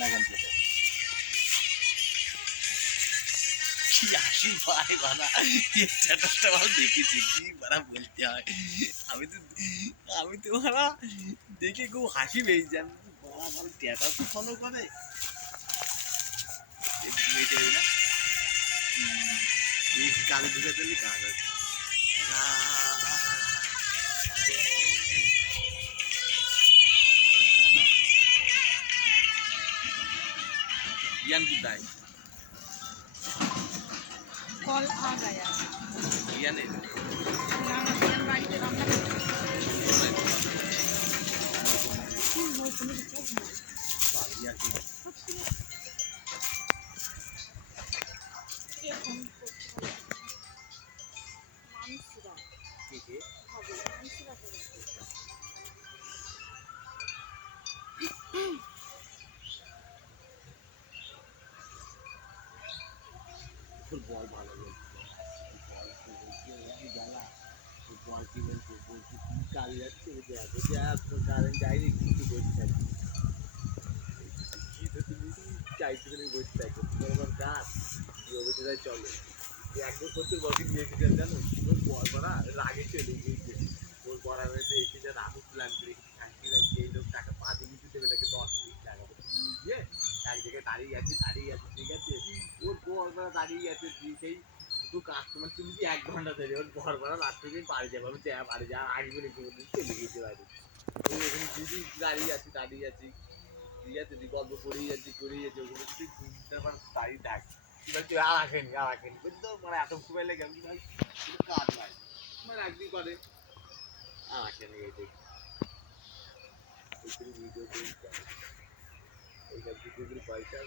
নাগান থেকে কি হাসি পায় বানা স্ট্যাটাসটা ভালো দেখেছি কি বানা বলতে হয় আমি তো বানা দেখে খুব হাসি পেয়ে যান বাবা আমার স্ট্যাটাস তো ফলো করে না এই কাজে ঢুকে দিলি কাজ আছে ইয়াन কোথায় कल आ गया ইয়ানের नाना बाड़ीते रान्ना বল ভালো বল কি বলছে বলছে কি কাজ যাচ্ছে দেখো যে আপনার কারেন্ট যায়নি কিন্তু বসে থাকি কি তো তুমি চাইতে গেলে বসে থাকো তোমার গাছ অবস্থায় চলে একদম সত্যি বলকে নিয়ে এসেছেন জানো ওর পর পড়া রাগে চলে গিয়েছে ওর পড়া হয়েছে এসে যে রামু প্ল্যান করে থাকি রাখছি এই লোক টাকা 5 মিনিট দেবে তাকে 10 টাকা নিয়ে এক জায়গায় দাঁড়িয়ে আছে ঠিক আছে ওর পর পড়া দাঁড়িয়ে আছে সেই শুধু কাস্টমার তুমি কি 1 ঘন্টা ধরে ওর পর পড়া রাত থেকে বাড়ি যাবো আমি বাড়ি যা আসবে নাকি চলে গেছে বাড়ি ওই এখানে দিদি দাঁড়িয়ে আছি ঠিক আছে গল্প করেই যাচ্ছি ওগুলো তুই ঘুমতে পার দাঁড়িয়ে থাক তুই আর আসেনি বুঝতো মানে এত খুবই লেগে আমি ভাই কাজ নাই মানে একদিন করে আর আসেনি এই দেখ ভিডিও এইসব ভিডিওগুলো পয়সা